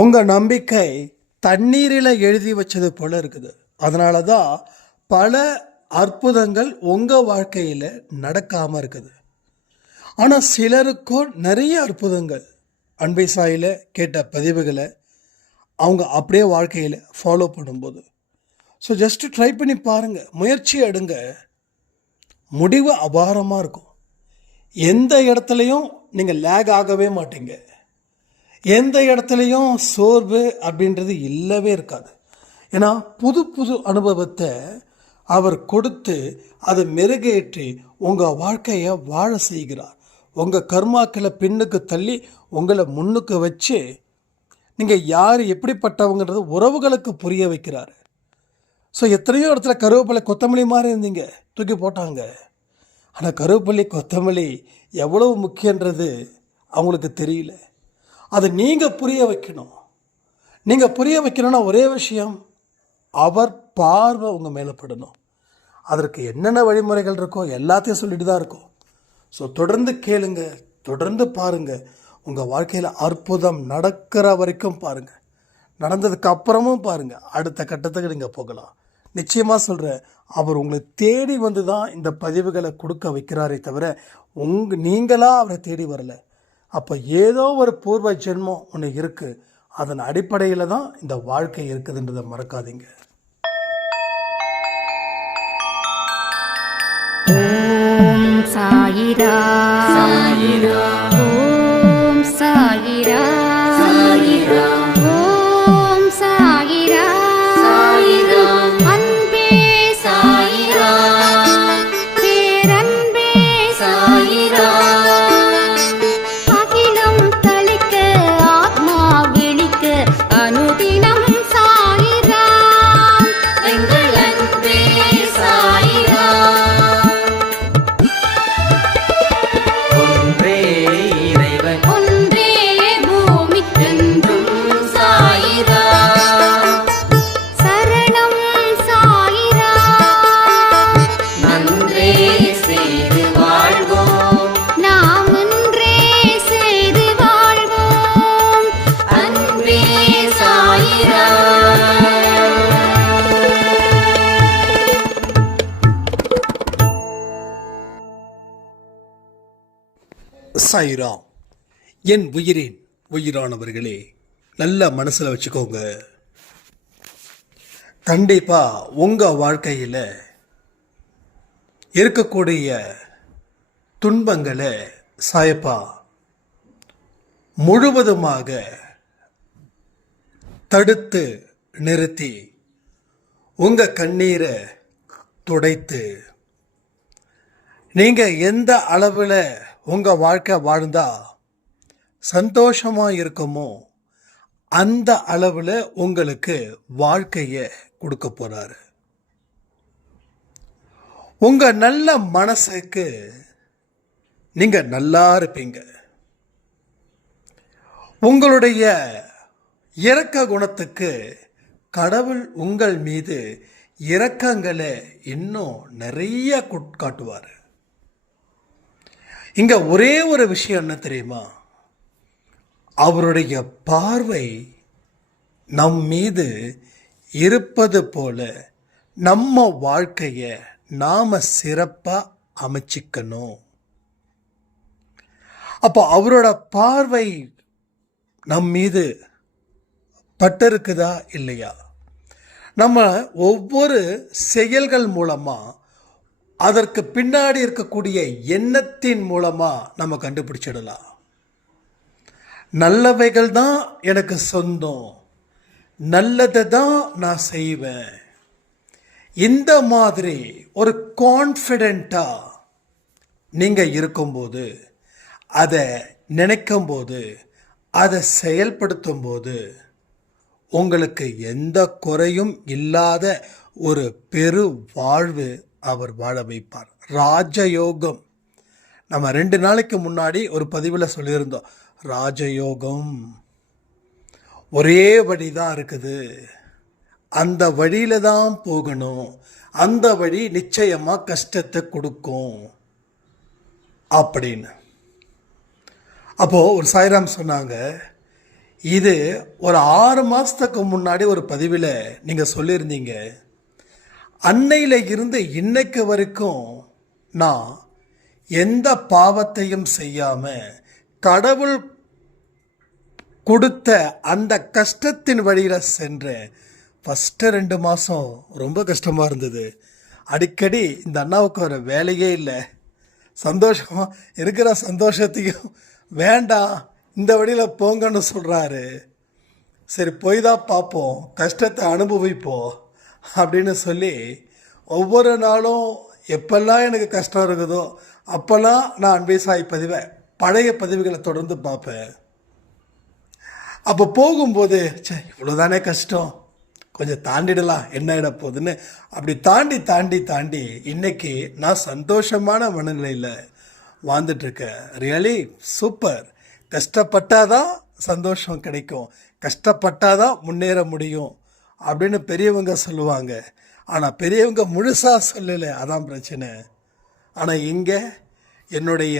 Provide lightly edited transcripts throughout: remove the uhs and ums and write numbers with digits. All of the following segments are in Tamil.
உங்கள் நம்பிக்கை தண்ணீரில் எழுதி வச்சது போல இருக்குது. அதனால தான் பல அற்புதங்கள் உங்கள் வாழ்க்கையில் நடக்காமல் இருக்குது. ஆனால் சிலருக்கும் நிறைய அற்புதங்கள் அன்பை சாயில் கேட்ட பதிவுகளை அவங்க அப்படியே வாழ்க்கையில் ஃபாலோ பண்ணும்போது ஜஸ்ட்டு ட்ரை பண்ணி பாருங்கள், முயற்சி எடுங்க. முடிவு அபாரமாக இருக்கும். எந்த இடத்துலையும் நீங்கள் லேக் ஆகவே மாட்டீங்க. எந்த இடத்துலையும் சோர்வு அப்படின்றது இல்லவே இருக்காது. ஏன்னா புது புது அனுபவத்தை அவர் கொடுத்து அதை மெருகேற்றி உங்கள் வாழ்க்கையை வாழ செய்கிறார். உங்கள் கர்மாக்களை பின்னுக்கு தள்ளி உங்களை முன்னுக்கு வச்சு நீங்கள் யார் எப்படிப்பட்டவங்கிறது உறவுகளுக்கு புரிய வைக்கிறார். எத்தனையோ இடத்துல கருவேப்பிலை கொத்தமல்லி மாதிரி இருந்தீங்க, தூக்கி போட்டாங்க. ஆனால் கருவேப்பிலை கொத்தமல்லி எவ்வளவு முக்கியன்றது அவங்களுக்கு தெரியல. அதை நீங்கள் புரிய வைக்கணும். நீங்கள் புரிய வைக்கணும்னா ஒரே விஷயம், அவர் பார்வை உங்கள் மேலே படணும். அதற்கு என்னென்ன வழிமுறைகள் இருக்கோ எல்லாத்தையும் சொல்லிட்டு தான் இருக்கும். தொடர்ந்து கேளுங்க, தொடர்ந்து பாருங்கள். உங்கள் வாழ்க்கையில் அற்புதம் நடக்கிற வரைக்கும் பாருங்கள், நடந்ததுக்கு அப்புறமும் பாருங்கள். அடுத்த கட்டத்துக்கு நீங்கள் போகலாம். நிச்சயமாக சொல்கிறேன், அவர் உங்களை தேடி வந்து தான் இந்த பதிவுகளை கொடுக்க வைக்கிறாரே தவிர நீங்களாக அவரை தேடி வரலை. அப்போ ஏதோ ஒரு பூர்வ ஜென்மம் ஒன்று இருக்குது. அதன் அடிப்படையில் தான் இந்த வாழ்க்கை இருக்குதுன்றதை மறக்காதீங்க. ஓம் சாயிரா சாயிரா, ஓம் சாயிரா சாயிரா, ஓம் சாயிரா சாயிரா, அன்பே சாயிரா, பேரன்பே சாயிரா, அகிலம் தளிக்க ஆத்மா விழிக்க அனுதினம் சாயிரா, எங்கள் அன்பே சாயிரா. ஒன்றே இறைவன், ஒன்றே பூமிக்கென்றும் சாயிரா, சரணம் சாயிரா, நன்றே செய்து வாழ்வோம், நாம் ஒன்றே செய்து வாழ்வோம், அன்பே சாயிரா. சாயிராம். என் உயிரின் உயிரானவர்களே, நல்ல மனசில் வச்சுக்கோங்க. கண்டிப்பாக உங்கள் வாழ்க்கையில் இருக்கக்கூடிய துன்பங்களை சாயப்பா முழுவதுமாக தடுத்து நிறுத்தி உங்கள் கண்ணீரை துடைத்து நீங்கள் எந்த அளவில் உங்கள் வாழ்க்கை வாழ்ந்தா சந்தோஷமாக இருக்குமோ அந்த அளவில் உங்களுக்கு வாழ்க்கையை கொடுக்க போகிறாரு. உங்கள் நல்ல மனசுக்கு நீங்கள் நல்லா இருப்பீங்க. உங்களுடைய இரக்க குணத்துக்கு கடவுள் உங்கள் மீது இரக்கங்களை இன்னும் நிறைய காட்டுவார். இங்கே ஒரே ஒரு விஷயம் என்ன தெரியுமா, அவருடைய பார்வை நம் மீது இருப்பது போல நம்ம வாழ்க்கையை நாம் சிறப்பாக அமைச்சிக்கணும். அப்போ அவரோட பார்வை நம் மீது பட்டிருக்குதா இல்லையா, நம்ம ஒவ்வொரு செயல்கள் மூலமாக அதற்கு பின்னாடி இருக்கக்கூடிய எண்ணத்தின் மூலமாக நம்ம கண்டுபிடிச்சிடலாம். நல்லவைகள் தான் எனக்கு சொந்தம், நல்லதை தான் நான் செய்வேன். இந்த மாதிரி ஒரு கான்ஃபிடெண்ட்டாக நீங்கள் இருக்கும்போது, அதை நினைக்கும்போது, அதை செயல்படுத்தும்போது உங்களுக்கு எந்த குறையும் இல்லாத ஒரு பெரு வாழ்வு அவர் வாழ வைப்பார். ராஜயோகம். நம்ம 2 நாளைக்கு முன்னாடி ஒரு பதிவில் சொல்லியிருந்தோம், ராஜயோகம் ஒரே வழி தான் இருக்குது, அந்த வழியில தான் போகணும், அந்த வழி நிச்சயமாக கஷ்டத்தை கொடுக்கும் அப்படின்னு. அப்போது ஒரு சாய்ராம் சொன்னாங்க, இது ஒரு 6 மாதத்துக்கு முன்னாடி ஒரு பதிவில் நீங்கள் சொல்லியிருந்தீங்க, அன்னையில் இருந்து இன்னைக்கு வரைக்கும் நான் எந்த பாவத்தையும் செய்யாமல் கடவுள் கொடுத்த அந்த கஷ்டத்தின் வழியில் சென்றேன். ஃபஸ்ட்டு 2 மாதம் ரொம்ப கஷ்டமாக இருந்தது. அடிக்கடி இந்த அண்ணாவுக்கு ஒரு வேலையே இல்லை, சந்தோஷமாக இருக்கிற சந்தோஷத்தையும் வேண்டாம் இந்த வழியில் போங்கன்னு சொல்கிறாரு. சரி போய் தான் பார்ப்போம், கஷ்டத்தை அனுபவிப்போம் அப்படின்னு சொல்லி ஒவ்வொரு நாளும் எப்பெல்லாம் எனக்கு கஷ்டம் இருக்குதோ அப்போல்லாம் நான் அன்பே சாய் பதிவை பழைய பதிவுகளை தொடர்ந்து பார்ப்பேன். அப்போ போகும்போது இவ்வளோதானே கஷ்டம், கொஞ்சம் தாண்டிடலாம், என்ன இட போகுதுன்னு அப்படி தாண்டி தாண்டி தாண்டி இன்னைக்கு நான் சந்தோஷமான மனநிலையில் வாழ்ந்துட்டுருக்கேன். Really super. கஷ்டப்பட்டாதான் சந்தோஷம் கிடைக்கும், கஷ்டப்பட்டாதான் முன்னேற முடியும் அப்படின்னு பெரியவங்க சொல்லுவாங்க. ஆனால் பெரியவங்க முழுசாக சொல்லலை, அதான் பிரச்சனை. ஆனால் இங்கே என்னுடைய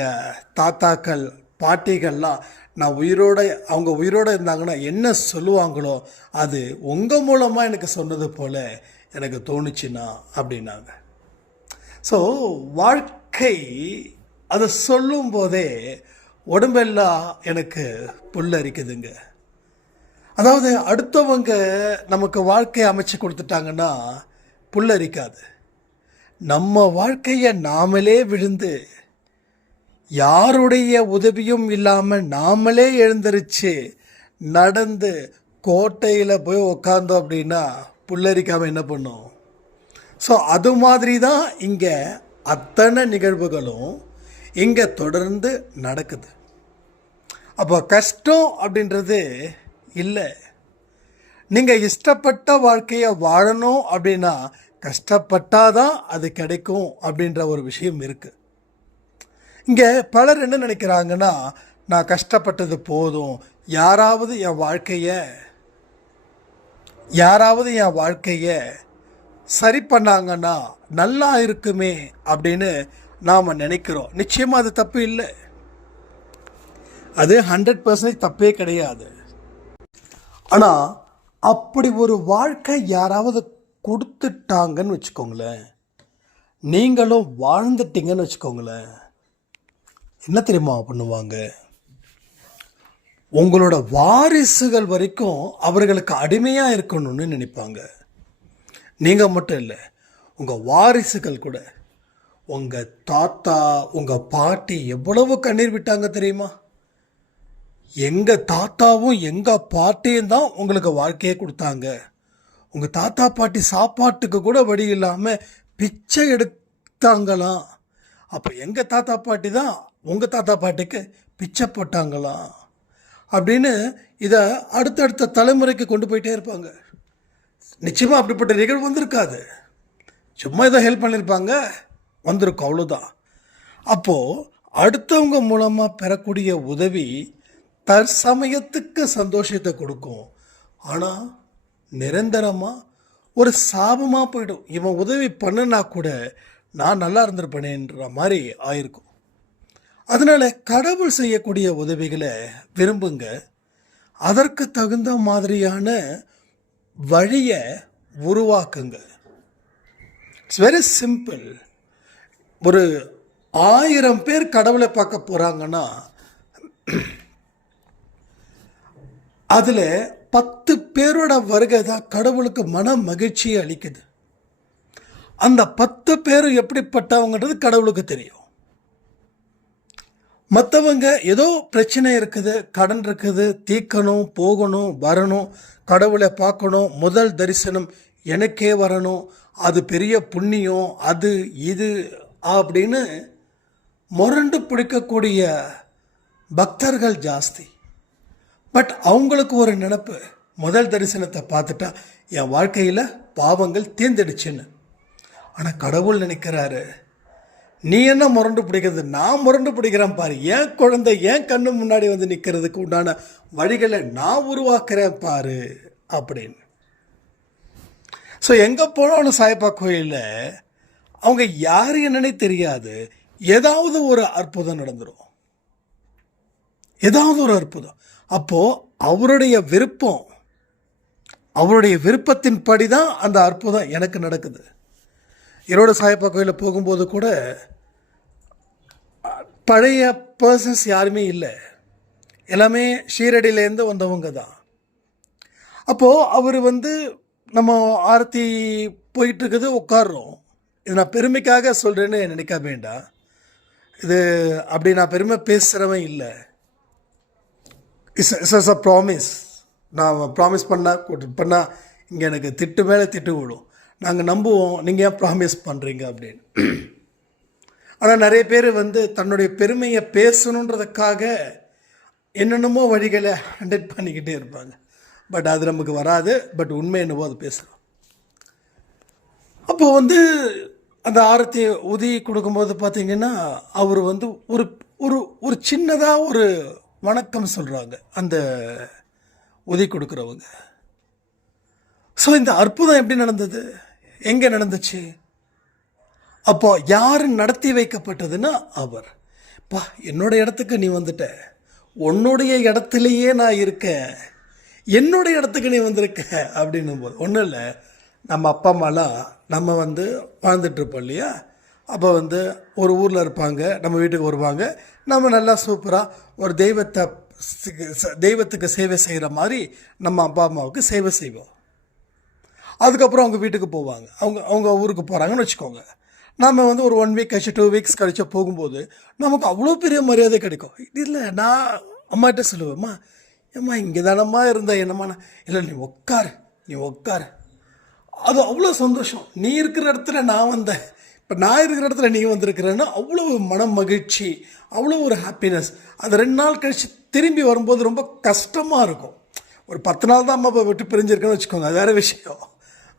தாத்தாக்கள் பாட்டிகள்லாம் நான் அவங்க உயிரோடு இருந்தாங்கன்னா என்ன சொல்லுவாங்களோ அது உங்கள் மூலமாக எனக்கு சொன்னது போல் எனக்கு தோணுச்சுன்னா அப்படின்னாங்க. ஸோ வாழ்க்கை அதை சொல்லும் போதே உடம்பெல்லாம் எனக்கு புல்லரிக்குதுங்க. அதாவது அடுத்தவங்க நமக்கு வாழ்க்கையை அமைச்சு கொடுத்துட்டாங்கன்னா புல்லரிக்காது. நம்ம வாழ்க்கையை நாமளே விழுந்து யாருடைய உதவியும் இல்லாமல் நாமளே எழுந்திருச்சு நடந்து கோட்டையில் போய் உக்காந்தோம் அப்படின்னா புல்லரிக்காமல் என்ன பண்ணும்? ஸோ அது மாதிரி தான் இங்கே அத்தனை நிகழ்வுகளும் இங்கே தொடர்ந்து நடக்குது. அப்போ கஷ்டம் அப்படின்றது இல்லை. நீங்கள் இஷ்டப்பட்ட வாழ்க்கையை வாழணும் அப்படின்னா கஷ்டப்பட்டாதான் அது கிடைக்கும் அப்படின்ற ஒரு விஷயம் இருக்குது. இங்கே பலர் என்ன நினைக்கிறாங்கன்னா, நான் கஷ்டப்பட்டது போதும், யாராவது என் வாழ்க்கையை சரி பண்ணாங்கன்னா நல்லா இருக்குமே அப்படின்னு நாம் நினைக்கிறோம். நிச்சயமாக அது தப்பு இல்லை, அது 100% தப்பே கிடையாது. ஆனால் அப்படி ஒரு வாழ்க்கை யாராவது கொடுத்துட்டாங்கன்னு வச்சுக்கோங்களேன், நீங்களும் வாழ்ந்துட்டீங்கன்னு வச்சுக்கோங்களேன், என்ன தெரியுமா பண்ணுவாங்க? உங்களோட வாரிசுகள் வரைக்கும் அவர்களுக்கு அடிமையாக இருக்கணும்னு நினைப்பாங்க. நீங்கள் மட்டும் இல்லை, உங்கள் வாரிசுகள் கூட. உங்கள் தாத்தா உங்கள் பாட்டி எவ்வளவு கண்ணீர் விட்டாங்க தெரியுமா? எங்கள் தாத்தாவும் எங்கள் பாட்டியும் தான் உங்களுக்கு வாழ்க்கையே கொடுத்தாங்க. உங்கள் தாத்தா பாட்டி சாப்பாட்டுக்கு கூட வழி இல்லாமல் பிச்சை எடுத்தாங்களாம். அப்போ எங்கள் தாத்தா பாட்டி தான் உங்கள் தாத்தா பாட்டிக்கு பிச்சை போட்டாங்களாம் அப்படின்னு இதை அடுத்தடுத்த தலைமுறைக்கு கொண்டு போயிட்டே இருப்பாங்க. நிச்சயமாக அப்படிப்பட்ட நிகழ்வு வந்திருக்காது, சும்மா ஏதோ ஹெல்ப் பண்ணியிருப்பாங்க, வந்திருக்கும், அவ்வளோதான். அப்போது அடுத்தவங்க மூலமாக பெறக்கூடிய உதவி தற்சமயத்துக்கு சந்தோஷத்தை கொடுக்கும், ஆனால் நிரந்தரமாக ஒரு சாபமாக போயிடும். இவன் உதவி பண்ணுனா கூட நான் நல்லா இருந்திருப்பேனேன்ற மாதிரி ஆயிருக்கும். அதனால் கடவுள் செய்யக்கூடிய உதவிகளை விரும்புங்க, அதற்கு தகுந்த மாதிரியான வழியை உருவாக்குங்க. It's very simple. ஒரு 1000 பேர் கடவுளை பார்க்க போகிறாங்கன்னா அதில் 10 பேரோட வருகை தான் கடவுளுக்கு மன மகிழ்ச்சியை அளிக்குது. அந்த 10 பேரும் எப்படிப்பட்டவங்கன்றது கடவுளுக்கு தெரியும். மற்றவங்க ஏதோ பிரச்சனை இருக்குது, கடன் இருக்குது, தீர்க்கணும், போகணும், வரணும், கடவுளை பார்க்கணும், முதல் தரிசனம் எனக்கே வரணும், அது பெரிய புண்ணியம், அது இது அப்படின்னு முரண்டு பிடிக்கக்கூடிய பக்தர்கள் ஜாஸ்தி. பட் அவங்களுக்கு ஒரு நினைப்பு, முதல் தரிசனத்தை பார்த்துட்டா என் வாழ்க்கையில் பாவங்கள் தீர்ந்துடுச்சுன்னு. ஆனால் கடவுள் நினைக்கிறாரு, நீ என்ன முரண்டு பிடிக்கிறது, நான் முரண்டு பிடிக்கிறேன் பாரு, என் குழந்தை என் கண்ணு முன்னாடி வந்து நிற்கிறதுக்கு உண்டான வழிகளை நான் உருவாக்குறேன் பாரு அப்படின்னு. ஸோ எங்கே போனாலும் சாய்பா கோயிலில் அவங்க யார் என்னன்னே தெரியாது, ஏதாவது ஒரு அற்புதம் நடந்துடும், ஏதாவது ஒரு அற்புதம். அப்போது அவருடைய விருப்பம், அவருடைய விருப்பத்தின்படி தான் அந்த அற்புதம் எனக்கு நடக்குது. ஈரோடு சாயப்பா கோயிலில் போகும்போது கூட பழைய பர்சன்ஸ் யாருமே இல்லை, எல்லாமே ஷீரடியிலேருந்து வந்தவங்க தான். அப்போது அவர் நம்ம ஆரத்தி போயிட்டுருக்குது, உட்காடுறோம். இது நான் பெருமைக்காக சொல்கிறேன்னு நினைக்க வேண்டாம். இது அப்படி நான் பெருமை பேசுகிறவன் இல்லை. It's a promise. நான் ப்ராமிஸ் பண்ணால் இங்கே எனக்கு திட்டு மேலே திட்டு விடும். நாங்கள் நம்புவோம், நீங்கள் ஏன் ப்ராமிஸ் பண்ணுறீங்க அப்படின்னு. ஆனால் நிறைய பேர் தன்னுடைய பெருமையை பேசணுன்றதுக்காக என்னென்னமோ வழிகளை ஹேண்டில் பண்ணிக்கிட்டே இருப்பாங்க. பட் அது நமக்கு வராது. பட் உண்மை என்னவோ அது பேசலாம். அப்போது அந்த ஆரத்தி உதி கொடுக்கும்போது பார்த்திங்கன்னா அவர் ஒரு ஒரு ஒரு சின்னதாக ஒரு வணக்கம் சொல்கிறாங்க அந்த உதி கொடுக்குறவங்க. ஸோ இந்த அற்புதம் எப்படி நடந்தது, எங்கே நடந்துச்சு? அப்போ யார் நடத்தி வைக்கப்பட்டதுன்னா அவர். பா, என்னோட இடத்துக்கு நீ வந்துட்ட, உன்னுடைய இடத்துலையே நான் இருக்கேன், என்னுடைய இடத்துக்கு நீ வந்திருக்க அப்படின்னும் போது ஒன்றும் இல்லை. நம்ம அப்பா அம்மாலாம் நம்ம வாழ்ந்துட்டுருப்போம் இல்லையா? அப்போ ஒரு ஊரில் இருப்பாங்க, நம்ம வீட்டுக்கு வருவாங்க, நம்ம நல்லா சூப்பராக ஒரு தெய்வத்துக்கு சேவை செய்கிற மாதிரி நம்ம அப்பா அம்மாவுக்கு சேவை செய்வோம். அதுக்கப்புறம் அவங்க வீட்டுக்கு போவாங்க, அவங்க ஊருக்கு போகிறாங்கன்னு வச்சுக்கோங்க. நம்ம ஒரு 1 வீக் கழிச்சு 2 வீக்ஸ் கழிச்சு போகும்போது நமக்கு அவ்வளோ பெரிய மரியாதை கிடைக்கும். இல்லை, நான் அம்மாகிட்ட சொல்லுவேம்மா, ஏம்மா இங்கே தானம்மா இருந்தேன், என்னம்மா? இல்லை, நீ உட்காரு. அது அவ்வளோ சந்தோஷம். நீ இருக்கிற இடத்துல நான் வந்தேன், இப்போ நான் இருக்கிற இடத்துல நீ வந்திருக்கிறேன்னா அவ்வளோ மன மகிழ்ச்சி, அவ்வளோ ஒரு ஹாப்பினஸ். அது 2 நாள் கழித்து திரும்பி வரும்போது ரொம்ப கஷ்டமாக இருக்கும். ஒரு 10 நாள் தான் அம்மா அப்பா விட்டு பிரிஞ்சிருக்கேன்னு வச்சுக்கோங்க, அது வேறு விஷயம்.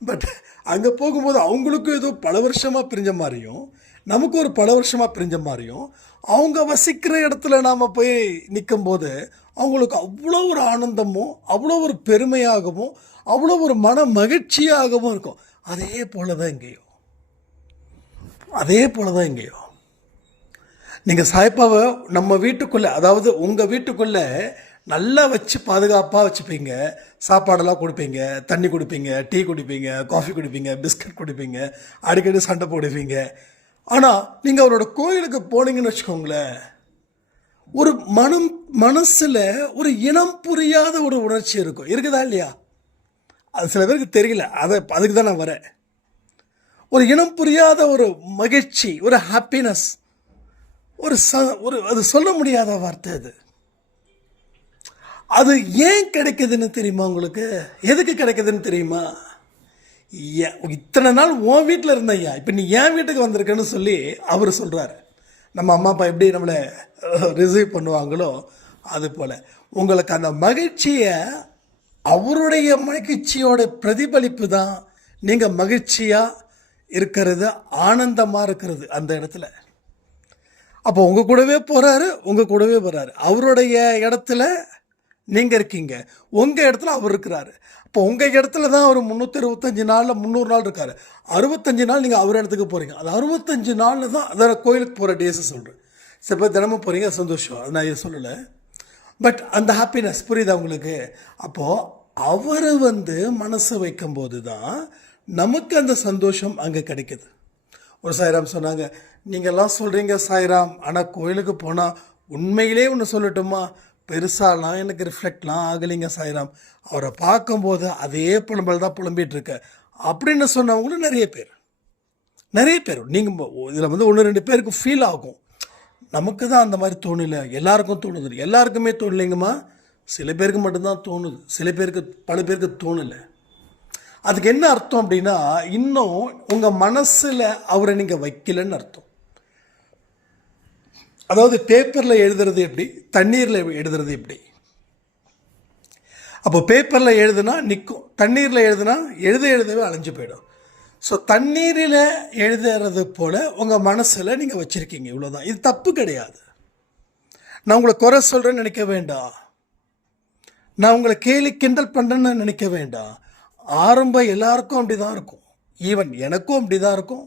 பட் அங்கே போகும்போது அவங்களுக்கும் ஏதோ பல வருஷமாக பிரிஞ்ச மாதிரியும் நமக்கு ஒரு பல வருஷமாக பிரிஞ்ச மாதிரியும், அவங்க வசிக்கிற இடத்துல நாம் போய் நிற்கும்போது அவங்களுக்கு அவ்வளோ ஒரு ஆனந்தமும் அவ்வளோ ஒரு பெருமையாகவும் அவ்வளோ ஒரு மன மகிழ்ச்சியாகவும் இருக்கும். அதே போல தான் இங்கேயும் நீங்கள் சாய்ப்பாவை நம்ம வீட்டுக்குள்ளே, அதாவது உங்கள் வீட்டுக்குள்ளே நல்லா வச்சு பாதுகாப்பாக வச்சுப்பீங்க. சாப்பாடெல்லாம் கொடுப்பீங்க, தண்ணி கொடுப்பீங்க, டீ குடிப்பீங்க, காஃபி குடிப்பீங்க, பிஸ்கட் குடிப்பீங்க, அடிக்கடி சண்டை போடுவீங்க. ஆனால் நீங்கள் அவரோட கோயிலுக்கு போனீங்கன்னு வச்சுக்கோங்களேன், ஒரு மனசில் ஒரு இனம் புரியாத ஒரு உணர்ச்சி இருக்கும். இருக்குதா இல்லையா? அது சில பேருக்கு தெரியல, அதுக்கு தான் நான் வரேன். ஒரு இனம் புரியாத ஒரு மகிழ்ச்சி, ஒரு ஹாப்பினஸ், ஒரு அது சொல்ல முடியாத வார்த்தை. அது ஏன் கிடைக்குதுன்னு தெரியுமா உங்களுக்கு? எதுக்கு கிடைக்குதுன்னு தெரியுமா? இத்தனை நாள் உன் வீட்டில் இருந்தையா, இப்போ நீ என் வீட்டுக்கு வந்திருக்கேன்னு சொல்லி அவர் சொல்கிறாரு. நம்ம அம்மா அப்பா எப்படி நம்மளை ரிசீவ் பண்ணுவாங்களோ அது போல் உங்களுக்கு அந்த மகிழ்ச்சியை, அவருடைய மகிழ்ச்சியோட பிரதிபலிப்பு தான் நீங்கள் மகிழ்ச்சியாக இருக்கிறது, ஆனந்தமாக இருக்கிறது அந்த இடத்துல. அப்போ உங்கள் கூடவே போகிறாரு, உங்கள் கூடவே வர்றாரு. அவருடைய இடத்துல நீங்கள் இருக்கீங்க, உங்கள் இடத்துல அவர் இருக்கிறாரு. இப்போ உங்கள் இடத்துல தான் அவர் 365 நாளில் 300 நாள் இருக்கார். 65 நாள் நீங்கள் அவர் இடத்துக்கு போகிறீங்க. அது 65 நாளில் தான் அதை கோயிலுக்கு போகிற டேஸை சொல்கிறேன். சில பேர் தினமும் போகிறீங்க, சந்தோஷம், அது நான் இதை சொல்லலை. பட் அந்த ஹாப்பினஸ் புரியுதா உங்களுக்கு? அப்போது அவர் மனசு வைக்கும்போது தான் நமக்கு அந்த சந்தோஷம் அங்கே கிடைக்குது. ஒரு சாய்ராம் சொன்னாங்க, நீங்கள்லாம் சொல்கிறீங்க சாய்ராம், ஆனால் கோயிலுக்கு போனால் உண்மையிலே ஒன்று சொல்லட்டுமா, பெருசாலாம் எனக்கு ரிஃப்ளெக்ட்லாம் ஆகலைங்க சாய்ராம், அவரை பார்க்கும்போது அதே புலம்பல் தான் புலம்பிகிட்டு இருக்க அப்படின்னு சொன்னவங்களும் நிறைய பேர். நீங்கள் இதில் 1-2 பேருக்கு ஃபீல் ஆகும். நமக்கு தான் அந்த மாதிரி தோணலை, எல்லாருக்கும் தோணுது. எல்லாருக்குமே தோணலைங்கம்மா, சில பேருக்கு மட்டும்தான் தோணுது, பல பேருக்கு தோணலை. அதுக்கு என்ன அர்த்தம் அப்படின்னா, இன்னும் உங்கள் மனசில் அவரை நீங்கள் வைக்கலன்னு அர்த்தம். அதாவது பேப்பரில் எழுதுறது எப்படி, தண்ணீரில் எழுதுறது எப்படி? அப்போ பேப்பரில் எழுதுனா நிற்கும், தண்ணீரில் எழுதுனா எழுதவே அலைஞ்சு போயிடும். ஸோ தண்ணீரில் எழுதுறது போல் உங்கள் மனசில் நீங்கள் வச்சுருக்கீங்க, இவ்வளோதான். இது தப்பு கிடையாது. நான் உங்களை குறை சொல்கிறேன்னு நினைக்க வேண்டாம், நான் உங்களை கேலி கிண்டல் பண்ணுறேன்னு நினைக்க வேண்டாம். ஆரம்பம் எல்லாருக்கும் அப்படி தான் இருக்கும், ஈவன் எனக்கும் அப்படி தான் இருக்கும்.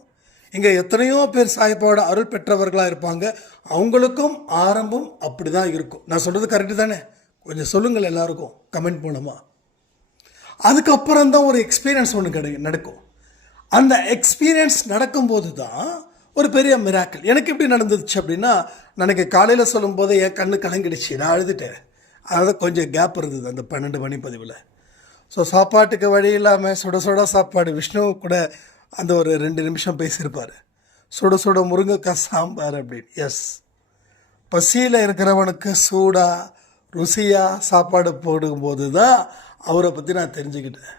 இங்கே எத்தனையோ பேர் சாய்ப்பாவோட அருள் பெற்றவர்களாக இருப்பாங்க, அவங்களுக்கும் ஆரம்பம் அப்படி தான் இருக்கும். நான் சொல்கிறது கரெக்டு தானே? கொஞ்சம் சொல்லுங்கள் எல்லாருக்கும் கமெண்ட் மூலமா. அதுக்கப்புறம் தான் ஒரு எக்ஸ்பீரியன்ஸ் ஒன்று நடக்கும். அந்த எக்ஸ்பீரியன்ஸ் நடக்கும்போது தான் ஒரு பெரிய மிராக்கிள். எனக்கு எப்படி நடந்துச்சு அப்படின்னா, எனக்கு காலையில் சொல்லும்போது என் கண்ணு கலங்கிடுச்சு, நான் அழுதுட்டேன். அதாவது கொஞ்சம் கேப் இருந்தது அந்த 12 மணி பதிவில். ஸோ சாப்பாட்டுக்கு வழி இல்லாமல் சுட சுட சாப்பாடு. விஷ்ணு கூட அந்த ஒரு 2 நிமிஷம் பேசியிருப்பார், சுட சுட முருங்கைக்காய் சாம்பார் அப்படின்னு. எஸ், பசியில் இருக்கிறவனுக்கு சூடாக ருசியாக சாப்பாடு போடும்போது தான் அவரை பற்றி நான் தெரிஞ்சுக்கிட்டேன்.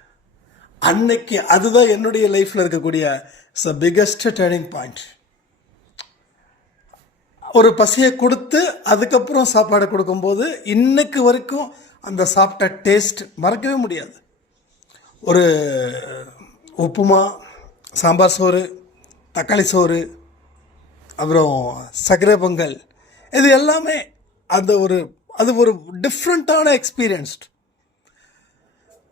அன்னைக்கு அதுதான் என்னுடைய லைஃப்பில் இருக்கக்கூடிய பிக்கஸ்ட் டேர்னிங் பாயிண்ட். ஒரு பசியை கொடுத்து அதுக்கப்புறம் சாப்பாடு கொடுக்கும்போது இன்னைக்கு வரைக்கும் அந்த சாப்பிட்ட டேஸ்ட் மறக்கவே முடியாது. ஒரு உப்புமா, சாம்பார் சோறு, தக்காளி சோறு, அப்புறம் சர்க்கரை பொங்கல், இது எல்லாமே அது ஒரு டிஃப்ரெண்ட்டான எக்ஸ்பீரியன்ஸ்ட்.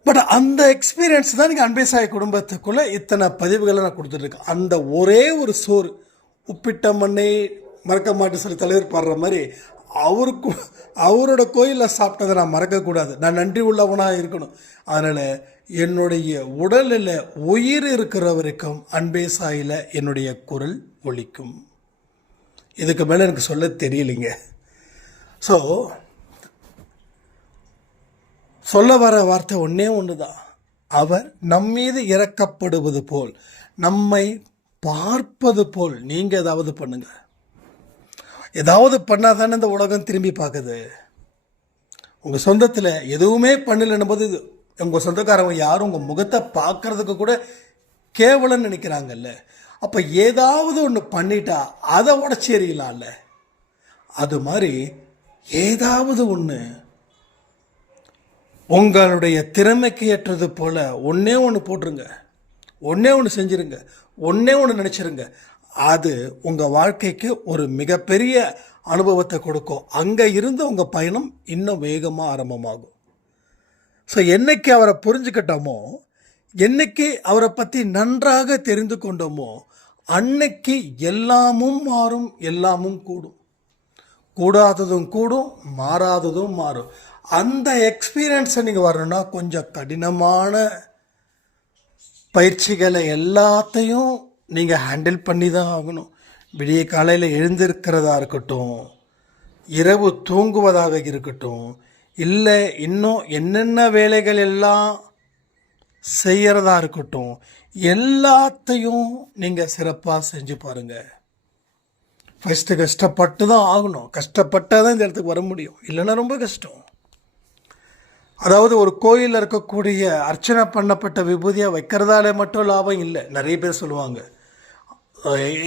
பட் அந்த எக்ஸ்பீரியன்ஸ் தான் நீங்கள் அன்பே சாய் குடும்பத்துக்குள்ளே இத்தனை பதிவுகளை நான் கொடுத்துட்ருக்கேன். அந்த ஒரே ஒரு சோறு, உப்பிட்ட மண்ணை மறக்க மாட்டேன்னு சொல்லி தலைவர் பாடுற மாதிரி, அவரோட கோயிலில் சாப்பிட்டதை நான் மறக்கக்கூடாது. நான் நன்றி உள்ளவனாக இருக்கணும். அதனால் என்னுடைய உடலில் உயிர் இருக்கிற வரைக்கும் அன்பே சாயில் என்னுடைய குரல் ஒலிக்கும். இதுக்கு மேலே எனக்கு சொல்ல தெரியலைங்க. ஸோ சொல்ல வர வார்த்தை ஒன்று தான். அவர் நம்மீது இறக்கப்படுவது போல், நம்மை பார்ப்பது போல் நீங்கள் ஏதாவது பண்ணுங்க. ஏதாவது பண்ணால் தானே இந்த உலகம் திரும்பி பார்க்குது. உங்கள் சொந்தத்தில் எதுவுமே பண்ணலைன்னும் போது உங்கள் சொந்தக்காரங்க யாரும் உங்கள் முகத்தை பார்க்கறதுக்கு கூட கேவலன்னு நினைக்கிறாங்கல்ல. அப்போ ஏதாவது ஒன்று பண்ணிட்டா அதை உடச்சி எறியலாம்ல. அது மாதிரி ஏதாவது ஒன்று உங்களுடைய திறமைக்கு ஏற்றது போல் ஒன்றே ஒன்று போட்டுருங்க, ஒன்றே ஒன்று செஞ்சுருங்க, ஒன்றே ஒன்று நினச்சிருங்க. அது உங்கள் வாழ்க்கைக்கு ஒரு மிகப்பெரிய அனுபவத்தை கொடுக்கும். அங்கே இருந்து உங்கள் பயணம் இன்னும் வேகமாக ஆரம்பமாகும். ஸோ என்னைக்கு அவரை புரிஞ்சுக்கிட்டோமோ, என்னைக்கு அவரை பற்றி நன்றாக தெரிந்து கொண்டோமோ, அன்னைக்கு எல்லாமும் மாறும், எல்லாமும் கூடும். கூடாததும் கூடும், மாறாததும் மாறும். அந்த எக்ஸ்பீரியன்ஸை நீங்கள் வரணும்னா கொஞ்சம் கடினமான பயிற்சிகளை எல்லாத்தையும் நீங்கள் ஹேண்டில் பண்ணி தான் ஆகணும். விடிய காலையில் எழுந்திருக்கிறதா இருக்கட்டும், இரவு தூங்குவதாக இருக்கட்டும், இல்லை இன்னும் என்னென்ன வேலைகள் எல்லாம் செய்கிறதா இருக்கட்டும், எல்லாத்தையும் நீங்கள் சிறப்பாக செஞ்சு பாருங்கள். ஃபஸ்ட்டு கஷ்டப்பட்டு தான் ஆகணும். கஷ்டப்பட்டால் தான் இந்த இடத்துக்கு வர முடியும், இல்லைன்னா ரொம்ப கஷ்டம். அதாவது ஒரு கோயிலில் இருக்கக்கூடிய அர்ச்சனை பண்ணப்பட்ட விபூதியாக வைக்கிறதாலே மட்டும் லாபம் இல்லை. நிறைய பேர் சொல்லுவாங்க.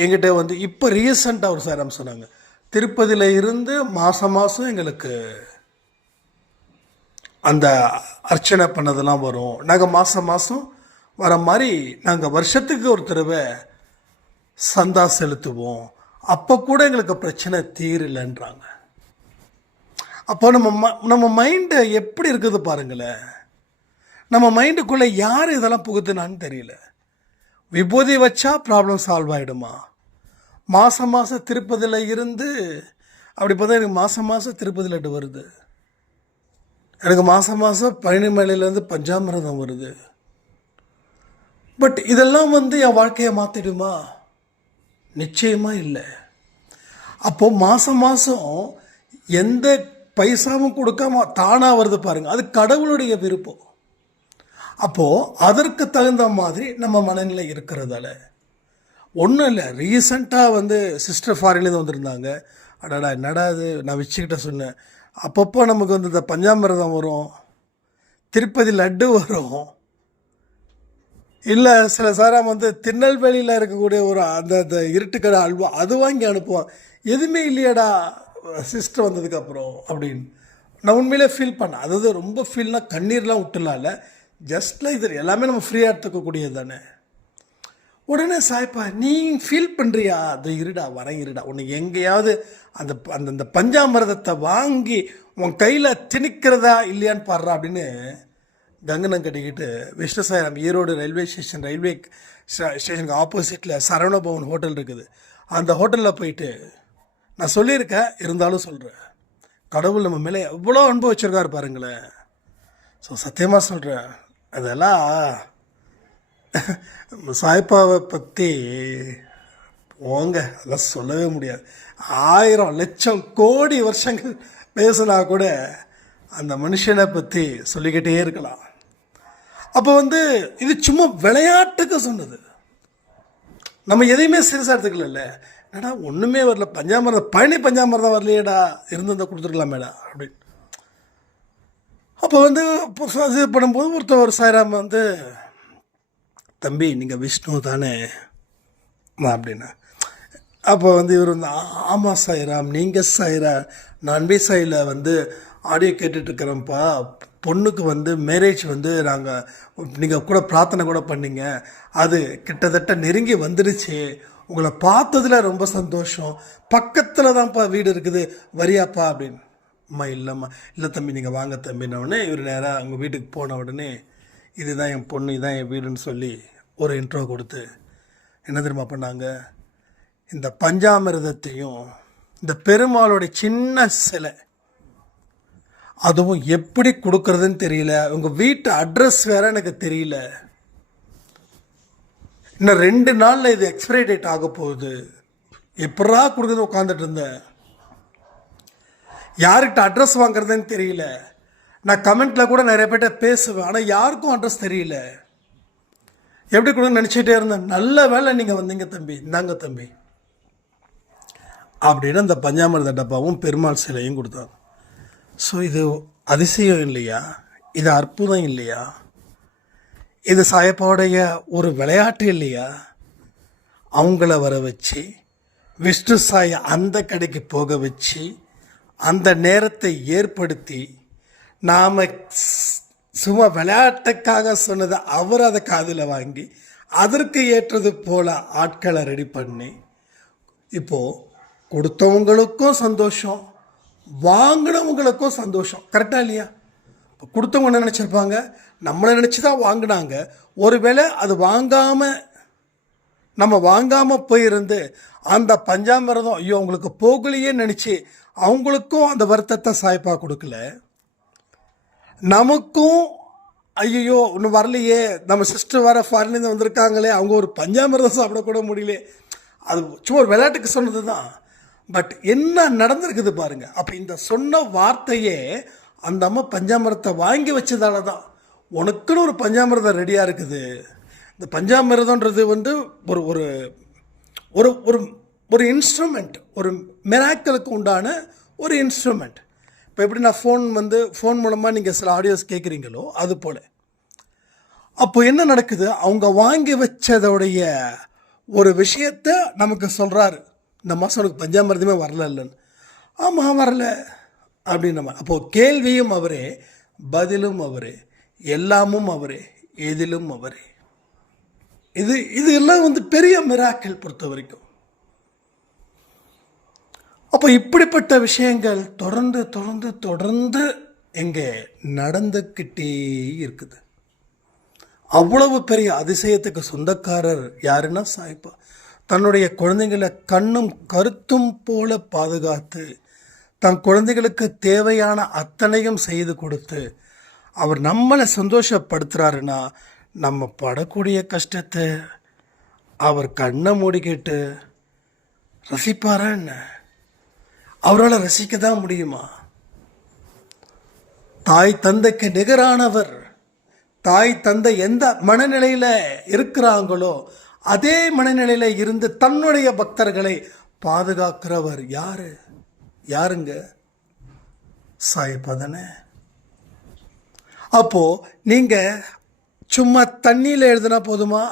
என்கிட்ட வந்து இப்போ ரீசண்டாக ஒரு சாரம் சொன்னாங்க, திருப்பதியில் இருந்து மாதம் எங்களுக்கு அந்த அர்ச்சனை பண்ணதெல்லாம் வரும், நாங்கள் மாதம் வர மாதிரி நாங்கள் வருஷத்துக்கு ஒரு தடவை சந்தா செலுத்துவோம், அப்போ கூட எங்களுக்கு பிரச்சனை தீரலைன்றாங்க. அப்போ நம்ம மைண்டு எப்படி இருக்குது பாருங்களேன். நம்ம மைண்டுக்குள்ளே யார் இதெல்லாம் புகுத்துனான்னு தெரியல. விபூதி வச்சா ப்ராப்ளம் சால்வ் ஆகிடுமா? மாதம் திருப்பதியில் இருந்து அப்படி பார்த்தா எனக்கு மாதம் திருப்பதி லட்டு வருது, எனக்கு மாதம் பழனிமலையிலேருந்து பஞ்சாமிரதம் வருது. பட் இதெல்லாம் வந்து என் வாழ்க்கையை மாற்றிடுமா? நிச்சயமாக இல்லை. அப்போது மாதம் எந்த பைசாவும் கொடுக்காம தானாக வருது பாருங்கள், அது கடவுளுடைய விருப்பம். அப்போது அதற்கு தகுந்த மாதிரி நம்ம மனநிலை இருக்கிறதால ஒன்றும் இல்லை. ரீசண்டாக வந்து சிஸ்டர் ஃபாரின்லேருந்து வந்திருந்தாங்க. அடாடா என்னடா இது, நான் வச்சுக்கிட்ட சொன்னேன். அப்பப்போ நமக்கு வந்து இந்த பஞ்சாமிரதம் வரும், திருப்பதி லட்டு வரும், இல்லை சில சாரம் வந்து திருநெல்வேலியில் இருக்கக்கூடிய ஒரு அந்த இருட்டுக்கடை அல்வா அது வாங்கி அனுப்புவான். எதுவுமே இல்லையாடா சிஸ்டர் வந்ததுக்கப்புறம் அப்படின்னு நான் உண்மையிலே ஃபீல் பண்ணேன். அதாவது ரொம்ப ஃபீல்னால் கண்ணீர்லாம் விட்டுலாம் இல்லை, ஜஸ்ட் லைக் இது எல்லாமே நம்ம ஃப்ரீயாக எடுத்துக்கக்கூடியது தானே. உடனே சாய்ப்பா நீ ஃபீல் பண்ணுறியா? அது இருடா வரேன் இருடா, உனக்கு எங்கேயாவது அந்த அந்த பஞ்சாமிரதத்தை வாங்கி உன் கையில் திணிக்கிறதா இல்லையான்னு பாடுறா அப்படின்னு கங்கனம் கட்டிக்கிட்டு விஷ்ணு சாய்ராம் ஈரோடு ரயில்வே ஸ்டேஷனுக்கு ஆப்போசிட்டில் சரவணபவன் ஹோட்டல் இருக்குது. அந்த ஹோட்டலில் போயிட்டு நான் சொல்லியிருக்கேன், இருந்தாலும் சொல்கிறேன், கடவுள் நம்ம மேலே எவ்வளோ அன்பு வச்சுருக்காரு பாருங்களேன். ஸோ சத்தியமாக சொல்கிறேன், அதெல்லாம் சாய்பாவை பற்றி அதெல்லாம் சொல்லவே முடியாது. 1000 லட்சம் கோடி வருஷங்கள் பேசினா கூட அந்த மனுஷனை பற்றி சொல்லிக்கிட்டே இருக்கலாம். அப்போ இது சும்மா விளையாட்டுக்கு சொன்னது, நம்ம எதையுமே சீரியஸாக எடுத்துக்கல. என்னடா ஒன்றுமே வரல, பஞ்சாமிரதம் பழனி பஞ்சாமிரதம் வரலையேடா, இருந்திருந்தால் கொடுத்துருக்கலாமேடா அப்படின்னு. அப்போ இது பண்ணும்போது ஒரு சாய்ராம் தம்பி நீங்கள் விஷ்ணு தானே அப்படின்னா, அப்போ இவர் ஆமாம் சாய்ராம், நீங்கள் சாய்ராம், நான் அன்பே சாயில் ஆடியோ கேட்டுட்ருக்கிறேன்ப்பா, பொண்ணுக்கு மேரேஜ் நாங்கள் நீங்கள் கூட பிரார்த்தனை கூட பண்ணீங்க, அது கிட்டத்தட்ட நெருங்கி வந்துடுச்சு, உங்களை பார்த்ததில் ரொம்ப சந்தோஷம், பக்கத்தில் தான்ப்பா வீடு இருக்குது, வரியாப்பா அப்படின்னு. அம்மா இல்லைம்மா, இல்லை தம்பி நீங்கள் வாங்க தம்பின உடனே இவர் நேராக அவங்க வீட்டுக்கு போன உடனே இதுதான் என் பொண்ணு, இதுதான் என் வீடுன்னு சொல்லி ஒரு இன்ட்ரோ கொடுத்து என்ன தெரியுமா பண்ணாங்க, இந்த பஞ்சாமிர்தத்தையும் இந்த பெருமாளுடைய சின்ன சிலை அதுவும் எப்படி கொடுக்கறதுன்னு தெரியல, உங்கள் வீட்டு அட்ரஸ் வேற எனக்கு தெரியல, இன்னும் 2 நாளில் இது எக்ஸ்பைரி டேட் ஆக போகுது, எப்படா கொடுக்குறது உட்காந்துட்டு இருந்தேன், யார்கிட்ட அட்ரஸ் வாங்குறதுன்னு தெரியல, நான் கமெண்ட்டில் கூட நிறைய பேர்ட்ட பேசுவேன், ஆனால் யாருக்கும் அட்ரஸ் தெரியல, எப்படி கொடுங்க நினச்சிட்டே இருந்தேன், நல்ல வேலை நீங்கள் வந்தீங்க தம்பி, இந்தாங்க தம்பி அப்படின்னு அந்த பஞ்சாமிர்த டப்பாவும் பெருமாள் சிலையும் கொடுத்தாங்க. ஸோ இது அதிசயம் இல்லையா, இது அற்புதம் இல்லையா, இது சாயப்பாவுடைய ஒரு விளையாட்டு இல்லையா? அவங்கள வர வச்சு விஷ்ணு சாயை அந்த கடைக்கு போக வச்சு அந்த நேரத்தை ஏற்படுத்தி நாம் சும்மா விளையாட்டுக்காக சொன்னதை அவர் அதை காதில் வாங்கி அதற்கு ஏற்றது போல் ஆட்களை ரெடி பண்ணி இப்போது கொடுத்தவங்களுக்கும் சந்தோஷம், வாங்கினவங்களுக்கும் சந்தோஷம். கரெக்டாக இல்லையா? இப்போ கொடுத்தவங்க என்ன நினச்சிருப்பாங்க, நம்மளை நினச்சி தான் வாங்கினாங்க, ஒருவேளை அது நம்ம வாங்காமல் போயிருந்து அந்த பஞ்சாமிரதம் ஐயோ அவங்களுக்கு போகலையே நினச்சி அவங்களுக்கும் அந்த வருத்தத்தை சாய்ப்பா கொடுக்கல, நமக்கும் ஐயோ இன்னும் வரலையே, நம்ம சிஸ்டர் வர ஃபாரின்லேருந்து வந்திருக்காங்களே, அவங்க ஒரு பஞ்சாமிரதம் சாப்பிடக்கூட முடியல, அது சும்மா ஒரு விளையாட்டுக்கு சொன்னது தான். பட் என்ன நடந்திருக்குது பாருங்க. அப்போ இந்த சொன்ன வார்த்தையே அந்த அம்மா பஞ்சாமிரத்தை வாங்கி வச்சதால தான் உனக்குன்னு ஒரு பஞ்சாமிரதம் ரெடியாக இருக்குது. இந்த பஞ்சாமிரதன்றது ஒரு ஒரு ஒரு ஒரு ஒரு இன்ஸ்ட்ருமெண்ட், ஒரு மிராக்கலுக்கு உண்டான ஒரு இன்ஸ்ட்ருமெண்ட். இப்போ எப்படி நான் ஃபோன் மூலமாக நீங்கள் சில ஆடியோஸ் கேட்குறீங்களோ அது போல். அப்போ என்ன நடக்குது, அவங்க வாங்கி வச்சதோடைய ஒரு விஷயத்தை நமக்கு சொல்கிறாரு, இந்த மாதம் உனக்கு பஞ்சாமிரதமே வரல இல்லைன்னு. ஆமாம் வரல அப்படின்னு நம்ம. அப்போது கேள்வியும் அவரே, பதிலும் அவரே, எல்லாமும் அவரே, எதிலும் அவரே. இது எல்லாம் பெரிய மிராக்கிள் பொறுத்த வரைக்கும். அப்போ இப்படிப்பட்ட விஷயங்கள் தொடர்ந்து தொடர்ந்து தொடர்ந்து எங்கே நடந்துக்கிட்டே இருக்குது. அவ்வளவு பெரிய அதிசயத்துக்கு சொந்தக்காரர் யாருன்னா சாய்ப்பா. தன்னுடைய குழந்தைகளை கண்ணும் கருத்தும் போல பாதுகாத்து தன் குழந்தைகளுக்கு தேவையான அத்தனையும் செய்து கொடுத்து அவர் நம்மளை சந்தோஷப்படுத்துகிறாருன்னா நம்ம படக்கூடிய கஷ்டத்தை அவர் கண்ணை மூடிக்கிட்டு ரசிப்பாரா என்ன? அவரால் ரசிக்க தான் முடியுமா? தாய் தந்தைக்கு நிகரானவர். தாய் தந்தை எந்த மனநிலையில் இருக்கிறாங்களோ அதே மனநிலையில் இருந்து தன்னுடைய பக்தர்களை பாதுகாக்கிறவர் யாருங்க? சாய்ப்பா தானே. அப்போ நீங்க சும்மா தண்ணியில் எழுதுனா போதுமா?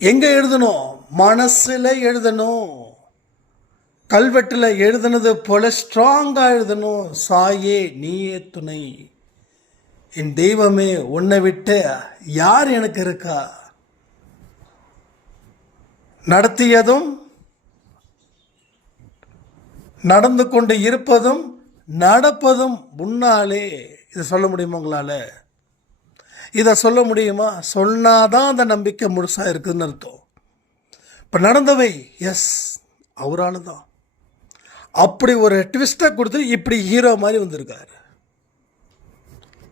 எங்க எழுதணும்? மனசுல எழுதணும். கல்வெட்டில் எழுதுனது போல ஸ்ட்ராங்கா எழுதணும். சாயே நீயே துணை, என் தெய்வமே உன்னை விட்டு யார் எனக்கு இருக்கா? நடத்தியதும் நடந்து கொண்டு இருப்பதும் நடப்பதும் முன்னாலே. இதை சொல்ல முடியுமா உங்களால்? இதை சொல்ல முடியுமா? சொன்னாதான் அந்த நம்பிக்கை முழுசாக இருக்குதுன்னு அர்த்தம். இப்போ நடந்தவை எஸ் அவரால் தான். அப்படி ஒரு ட்விஸ்ட்டை கொடுத்து இப்படி ஹீரோ மாதிரி வந்திருக்காரு.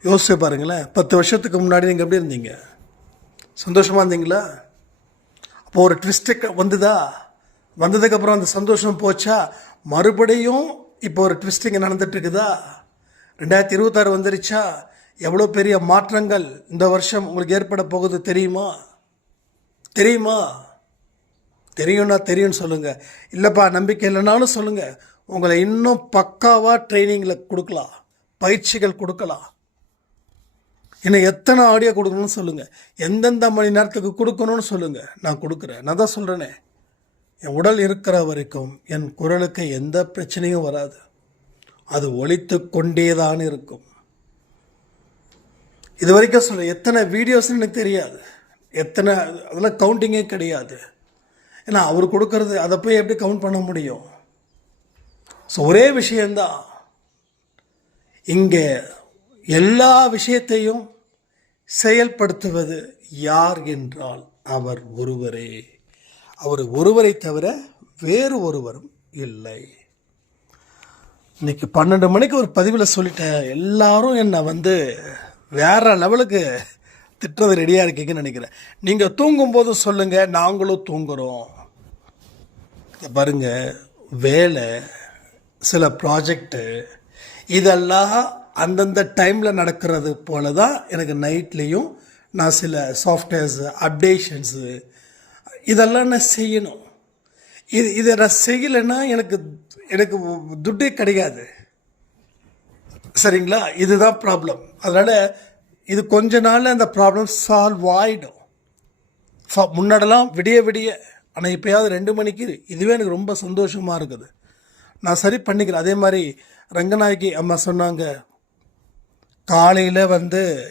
யோசிச்சு பாருங்களேன், 10 வருஷத்துக்கு முன்னாடி நீங்கள் எப்படி இருந்தீங்க? சந்தோஷமாக இருந்தீங்களா? அப்போ ஒரு ட்விஸ்ட்டு வந்ததா? வந்ததுக்கப்புறம் அந்த சந்தோஷம் போச்சா? மறுபடியும் இப்போ ஒரு ட்விஸ்டிங் நடந்துட்டுருக்குதா? 2026 வந்துருச்சா? எவ்வளோ பெரிய மாற்றங்கள் இந்த வருஷம் உங்களுக்கு ஏற்பட போகுது தெரியுமா? தெரியும்னா தெரியும்னு சொல்லுங்கள். இல்லைப்பா நம்பிக்கை இல்லைனாலும் சொல்லுங்கள். உங்களை இன்னும் பக்காவாக ட்ரைனிங்கில் கொடுக்கலாம், பயிற்சிகள் கொடுக்கலாம். இன்னும் எத்தனை ஆடியோ கொடுக்கணும்னு சொல்லுங்கள், எந்தெந்த மணி நேரத்துக்கு கொடுக்கணும்னு சொல்லுங்கள், நான் கொடுக்குறேன். நான் தான் சொல்கிறேனே, என் உடல் இருக்கிற வரைக்கும் என் குரலுக்கு எந்த பிரச்சனையும் வராது. அது ஒலித்து கொண்டே தான் இருக்கும். இது வரைக்கும் சொல்ல எத்தனை வீடியோஸ்ன்னு எனக்கு தெரியாது, எத்தனை அதெல்லாம் கவுண்டிங்கே கிடையாது. ஏன்னா அவர் கொடுக்கறது அதை போய் எப்படி கவுண்ட் பண்ண முடியும்? ஸோ ஒரே விஷயந்தான், இங்கே எல்லா விஷயத்தையும் செயல்படுத்துவது யார் என்றால் அவர் ஒருவரே. அவர் ஒருவரை தவிர வேறு ஒருவரும் இல்லை. இன்னைக்கு 12 மணிக்கு ஒரு பதிவில் சொல்லிட்டேன், எல்லாரும் என்னை வேற லெவலுக்கு திட்டுறது ரெடியாக இருக்கீங்கன்னு நினைக்கிறேன். நீங்கள் தூங்கும்போதும் சொல்லுங்கள், நாங்களும் தூங்குகிறோம். பாருங்க, வேலை, சில ப்ராஜெக்டு, இதெல்லாம் அந்தந்த டைமில் நடக்கிறது போல தான் எனக்கு நைட்லேயும் நான் சில சாஃப்ட்வேர்ஸு அப்டேஷன்ஸு இதெல்லாம் நான் செய்யணும். இதை நான் செய்யலைன்னா எனக்கு துட்டே கிடையாது. சரிங்களா? இதுதான் ப்ராப்ளம். அதனால் இது கொஞ்ச நாளில் அந்த ப்ராப்ளம் சால்வ் ஆகிடும். முன்னாடிலாம் விடிய ஆனால் இப்போயாவது 2 மணிக்கு, இதுவே எனக்கு ரொம்ப சந்தோஷமாக இருக்குது. நான் சரி பண்ணிக்கிறேன். அதே மாதிரி ரங்கநாயகி அம்மா சொன்னாங்க, காலையில்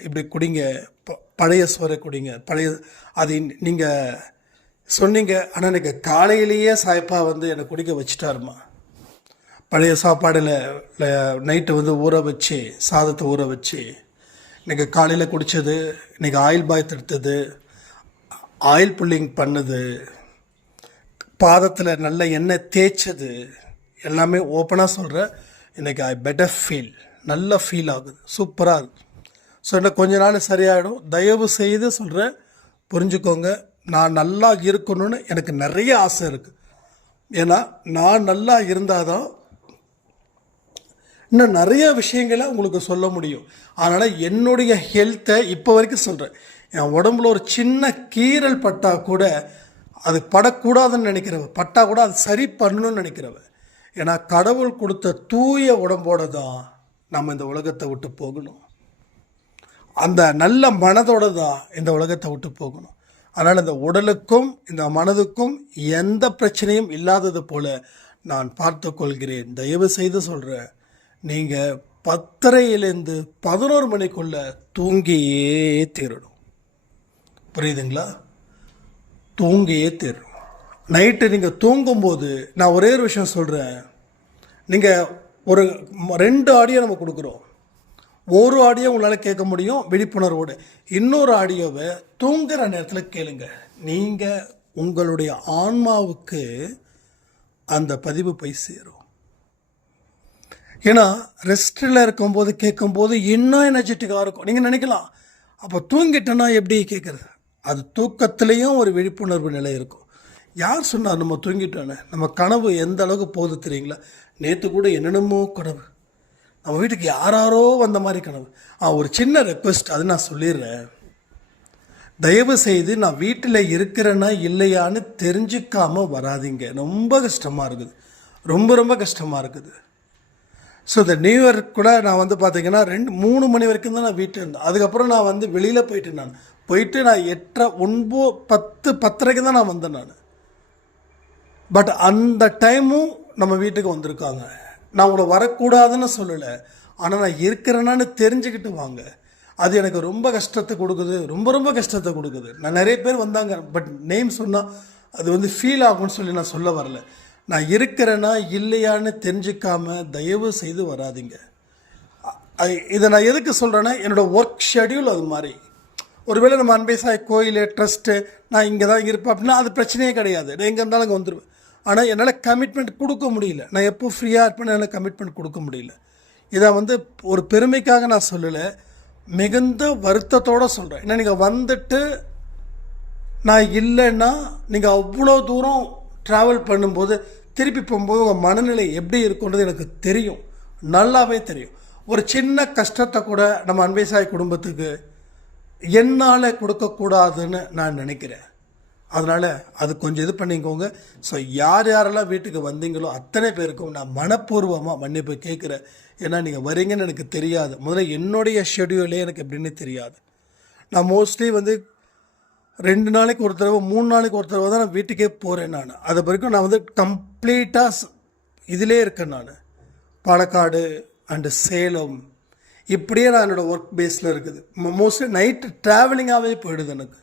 இப்படி குடிங்க, பழைய சோறை குடிங்க, பழைய அது நீங்கள் சொன்னீங்க. ஆனால் எனக்கு காலையிலேயே சாய்ப்பா என்னை குடிக்க வச்சுட்டாருமா. பழைய சாப்பாடில் நைட்டு ஊற வச்சு, சாதத்தை ஊற வச்சு இன்றைக்கி காலையில் குடித்தது, இன்றைக்கி ஆயில் பாய் எடுத்தது, ஆயில் புல்லிங் பண்ணுது, பாதத்தில் நல்ல எண்ணெய் தேய்ச்சது, எல்லாமே ஓப்பனாக சொல்கிறேன். இன்றைக்கி ஐ பெட்டர் ஃபீல், நல்ல ஃபீல் ஆகுது, சூப்பராக இருக்குது. ஸோ இன்னும் கொஞ்ச நாள் சரியாயிடும். தயவு செய்து சொல்கிறேன், புரிஞ்சுக்கோங்க. நான் நல்லா இருக்கணும்னு எனக்கு நிறைய ஆசை இருக்குது. ஏன்னா நான் நல்லா இருந்தால் தான் இன்னும் நிறைய விஷயங்களை உங்களுக்கு சொல்ல முடியும். அதனால் என்னுடைய ஹெல்த்தை இப்போ வரைக்கும் சொல்கிறேன். என் உடம்புல ஒரு சின்ன கீறல் பட்டால் கூட அது படக்கூடாதுன்னு நினைக்கிறவ, பட்டால் கூட அது சரி பண்ணணும்னு நினைக்கிறவ. ஏன்னா கடவுள் கொடுத்த தூய உடம்போடு தான் நம்ம இந்த உலகத்தை விட்டு போகணும். அந்த நல்ல மனதோடு தான் இந்த உலகத்தை விட்டு போகணும். அதனால் இந்த உடலுக்கும் இந்த மனதுக்கும் எந்த பிரச்சனையும் இல்லாதது போல் நான் பார்த்து கொள்கிறேன். தயவு செய்து சொல்கிறேன், நீங்கள் 10:30 11 மணிக்குள்ளே தூங்கியே தீரணும். புரியுதுங்களா? தூங்கியே தீரணும். நைட்டு நீங்கள் தூங்கும்போது நான் ஒரே ஒரு விஷயம் சொல்கிறேன். நீங்கள் ஒரு 2 ஆடியோ நம்ம கொடுக்குறோம். ஒரு ஆடியோ உங்களால் கேட்க முடியும் விழிப்புணர்வோடு, இன்னொரு ஆடியோவை தூங்குகிற நேரத்தில் கேளுங்க. நீங்கள் உங்களுடைய ஆன்மாவுக்கு அந்த பதிவு போய் சேரும். ஏன்னா ரெஸ்ட்டில் இருக்கும்போது கேட்கும்போது இன்னும் எனர்ஜெட்டிக்காக இருக்கும். நீங்கள் நினைக்கலாம், அப்போ தூங்கிட்டோன்னா எப்படி கேட்குறது? அது தூக்கத்துலேயும் ஒரு விழிப்புணர்வு நிலை இருக்கும். யார் சொன்னார் நம்ம தூங்கிட்டோன்னு? நம்ம கனவு எந்த அளவுக்கு போகுது தெரியுங்களா? நேற்று கூட என்னென்னமோ கனவு, நம்ம வீட்டுக்கு யாராரோ வந்த மாதிரி கனவு. ஒரு சின்ன ரெக்வெஸ்ட், அது நான் சொல்லிடுறேன். தயவு செய்து நான் வீட்டில் இருக்கிறேன்னா இல்லையான்னு தெரிஞ்சுக்காமல் வராதிங்க. ரொம்ப கஷ்டமாக இருக்குது, ரொம்ப கஷ்டமாக இருக்குது. ஸோ இந்த நியூ இயர் கூட நான் பார்த்தீங்கன்னா 2-3 மணி வரைக்கும் தான் நான் வீட்டில் இருந்தேன். அதுக்கப்புறம் நான் வெளியில் போயிட்டேன். நான் 8:30 9 10 10:30 தான் நான் வந்தேன் நான். பட் அந்த டைமும் நம்ம வீட்டுக்கு வந்திருக்காங்க. நான் உங்களை வரக்கூடாதுன்னு சொல்லலை, ஆனால் நான் இருக்கிறேன்னான்னு தெரிஞ்சுக்கிட்டு வாங்க. அது எனக்கு ரொம்ப கஷ்டத்தை கொடுக்குது, ரொம்ப கஷ்டத்தை கொடுக்குது. நான் நிறைய பேர் வந்தாங்க, பட் நேம் சொன்னால் அது ஃபீல் ஆகும்னு சொல்லி நான் சொல்ல வரல. நான் இருக்கிறேன்னா இல்லையான்னு தெரிஞ்சிக்காமல் தயவு செய்து வராதிங்க. இதை நான் எதுக்கு சொல்கிறேன்னா, என்னோடய ஒர்க் ஷெட்யூல் அது மாதிரி. ஒருவேளை நம்ம அன்பேசாய் கோயில் ட்ரஸ்ட்டு நான் இங்கே தான் இருப்பேன் அப்படின்னா அது பிரச்சனையே கிடையாது. நான் எங்கே இருந்தாலும் அங்கே வந்துடுவேன். ஆனால் என்னால் கமிட்மெண்ட் கொடுக்க முடியல. நான் எப்போ ஃப்ரீயாக இருப்பேன்னு என்னால் கமிட்மெண்ட் கொடுக்க முடியல. இதை வந்து ஒரு பெருமைக்காக நான் சொல்லலை, மிகுந்த வருத்தத்தோடு சொல்கிறேன். ஏன்னா நீங்கள் வந்துட்டு நான் இல்லைன்னா நீங்கள் அவ்வளோ தூரம் ட்ராவல் பண்ணும்போது திருப்பி போகும்போது உங்கள் மனநிலை எப்படி இருக்குன்றது எனக்கு தெரியும், நல்லாவே தெரியும். ஒரு சின்ன கஷ்டத்தை கூட நம்ம அன்பேசாய் குடும்பத்துக்கு என்னால் கொடுக்கக்கூடாதுன்னு நான் நினைக்கிறேன். அதனால் அது கொஞ்சம் இது பண்ணிக்கோங்க. ஸோ யார் யாரெல்லாம் வீட்டுக்கு வந்தீங்களோ அத்தனை பேருக்கும் நான் மனப்பூர்வமாக மன்னிப்பு கேட்குறேன். ஏன்னா நீங்கள் வரீங்கன்னு எனக்கு தெரியாது. முதல்ல என்னுடைய ஷெட்யூலே எனக்கு எப்படின்னு தெரியாது. நான் மோஸ்ட்லி வந்து 2 நாளைக்கு ஒரு தடவை 3 நாளைக்கு ஒரு தடவை தான் நான் வீட்டுக்கே போகிறேன். நான் அது வரைக்கும் நான் வந்து கம்ப்ளீட்டாக இதிலே இருக்கேன். நான் பாலக்காடு அண்டு சேலம் இப்படியே நான் என்னோடய ஒர்க் பேஸில் இருக்குது. மோஸ்ட்லி நைட்டு ட்ராவலிங்காகவே போயிடுது எனக்கு.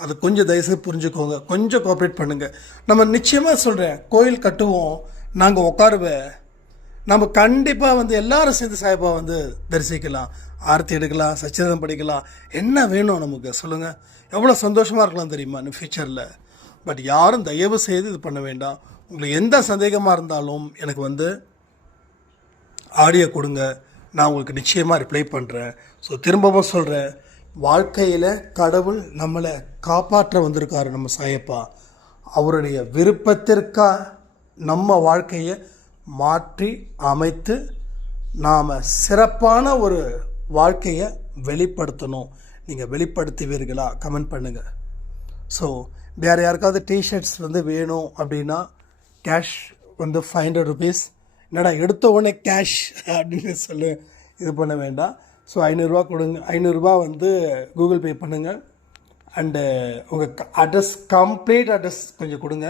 அது கொஞ்சம் தயவுசெய்து புரிஞ்சுக்கோங்க, கொஞ்சம் கோஆப்ரேட் பண்ணுங்கள். நம்ம நிச்சயமாக சொல்கிறேன், கோயில் கட்டுவோம், நாங்கள் உட்காருவேன், நம்ம கண்டிப்பாக வந்து எல்லாரும் சேர்ந்து சாய்பா வந்து தரிசிக்கலாம், ஆரத்தி எடுக்கலாம், சச்சிதம் படிக்கலாம். என்ன வேணும் நமக்கு சொல்லுங்கள்? எவ்வளோ சந்தோஷமாக இருக்கலாம் தெரியுமா இந்த ஃப்யூச்சரில். பட் யாரும் தயவு செய்து இது பண்ண வேண்டாம். உங்களுக்கு எந்த சந்தேகமாக இருந்தாலும் எனக்கு வந்து ஆடியோ கொடுங்க, நான் உங்களுக்கு நிச்சயமாக ரிப்ளை பண்ணுறேன். ஸோ திரும்பவும் சொல்கிறேன், வாழ்க்கையில் கடவுள் நம்மளை காப்பாற்ற வந்திருக்காரு நம்ம சாயப்பா. அவருடைய விருப்பத்திற்காக நம்ம வாழ்க்கையை மாற்றி அமைத்து நாம் சிறப்பான ஒரு வாழ்க்கையை வெளிப்படுத்தணும். நீங்கள் வெளிப்படுத்துவீர்களா? கமெண்ட் பண்ணுங்கள். ஸோ வேறு யாருக்காவது டிஷர்ட்ஸ் வந்து வேணும் அப்படின்னா கேஷ் வந்து 500 rupees. என்னடா எடுத்த உடனே கேஷ் அப்படின்னு சொல்லி இது பண்ண வேண்டாம். ஸோ 500 ரூபா கொடுங்க, 500 ரூபா வந்து கூகுள் பே பண்ணுங்கள். அண்டு உங்கள் அட்ரஸ், கம்ப்ளீட் அட்ரஸ் கொஞ்சம் கொடுங்க,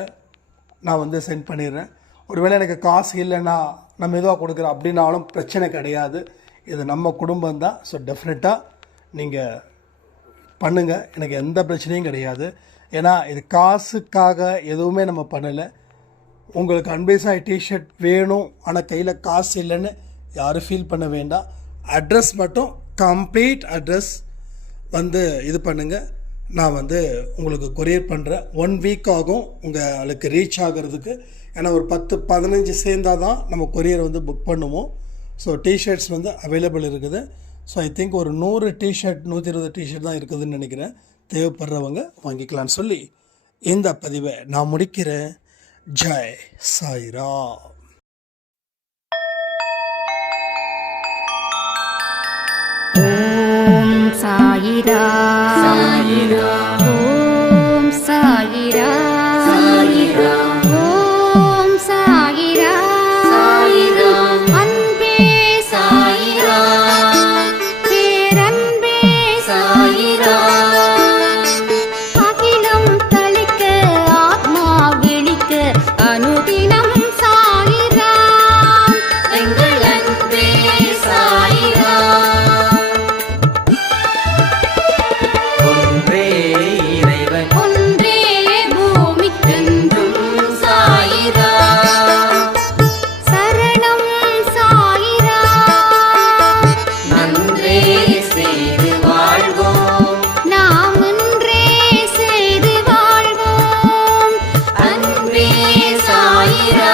நான் வந்து சென்ட் பண்ணிடுறேன். ஒருவேளை எனக்கு காசு இல்லைன்னா நம்ம எதுவாக கொடுக்குறோம் அப்படின்னாலும் பிரச்சனை கிடையாது. இது நம்ம குடும்பம் தான். ஸோ டெஃபினட்டாக நீங்கள் பண்ணுங்கள், எனக்கு எந்த பிரச்சனையும் கிடையாது. ஏன்னா இது காசுக்காக எதுவுமே நம்ம பண்ணலை. உங்களுக்கு அன்பேசாய் டிஷர்ட் வேணும் ஆனால் கையில் காசு இல்லைன்னு யாரும் ஃபீல் பண்ண வேண்டாம். அட்ரஸ் மட்டும் கம்ப்ளீட் அட்ரஸ் வந்து இது பண்ணுங்கள், நான் வந்து உங்களுக்கு கொரியர் பண்ணுறேன். 1 வீக் ஆகும் உங்களுக்கு ரீச் ஆகிறதுக்கு. ஏன்னா ஒரு 10-15 சேர்ந்தால் தான் நம்ம கொரியர் வந்து புக் பண்ணுவோம். ஸோ டிஷர்ட்ஸ் வந்து அவைலபிள் இருக்குது. ஸோ ஐ திங்க் ஒரு 100 டிஷர்ட் 120 டிஷர்ட் தான் இருக்குதுன்னு நினைக்கிறேன். தேவைப்படுறவங்க வாங்கிக்கலான்னு சொல்லி இந்த பதிவை நான் முடிக்கிறேன். ஜெய் சாய்ராம். ஓம் சாயிரா சாயிரா ஓம் சாயிரா சாயிரா ஓம் சாயிரா சாயிரா அன்பே சாயிரா பேரன்பே சாயிரா அகிலம் தளிக்க ஆத்மா விழிக்க அனுதினம் சாயிரா எங்கள் அன்பே சாயிரா ஒன்றே இறைவன் ஒன்றே பூமிக்கென்றும் சாயிரா சரணம் சாயிரா நன்றே செய்து வாழ்வோம் நாம் ஒன்றே செய்து வாழ்வோம் அன்பே சாயிரா